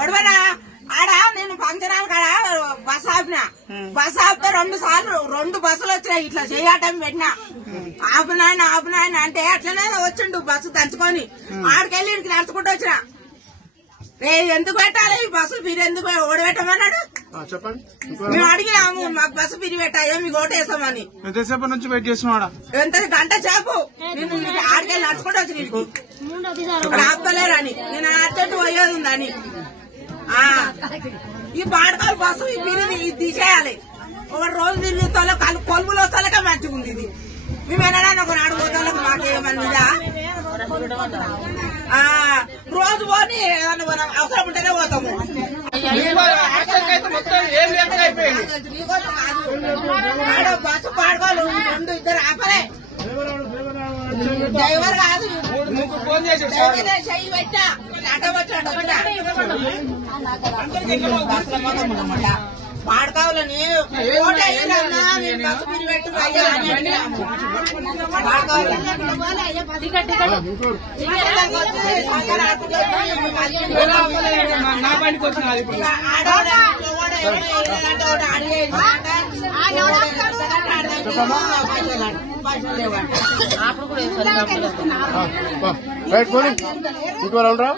గొడవనా ఆడ నేను function hall కాడ బస్ ఆపినా. బస్ ఆపితే 2 సార్లు 2 బస్సులు వచ్చినాయి. ఇట్లా చేయటం పెట్టినా. ఆపునాయన అంటే అట్లనే వచ్చిండు బస్సు దంచుకొని. ఆడికెళ్ళి ఇడికి నడుచుకుంటూ వచ్చిన. రే ఎందుకు పెట్టాలి ఈ బస్సు ఫిరి ఎందుకు ఓడబెట్టమన్నాడు. మేము అడిగినాము మాకు బస్సు ఫిరి పెట్టాయో మీకు ఓటేసామని. ఎంతసేపు నుంచి వెయిట్ చేస్తున్నాడా? ఎంత గంట సేపు నేను ఆడికెళ్ళి నడుచుకుంటూ వచ్చి నీకు ఆపలేరని నేను అర్జెంట్ పోయేది ఉందని. ఈ పాడకాలు బస్సు ఈ ఫిరి ఇది తీసేయాలి. ఒక రోజు తిరిగి కొలుపులు వస్తాలకే మంచిగా ఉంది. ఇది మేమేనా ఒక నాడు పోతాలకు మాకేమన్నా రోజు పోని ఏదన్నా అవసరం ఉంటేనే పోతాము. బస్సు పాడుకోవాలి 2 ఇద్దరు ఆపలే. డ్రైవర్ కాదు చెయ్యి పెట్టా ఆటో వచ్చాడు పాడకావాలని బస్సు పిరి పెట్టు అప్పుడు కూడా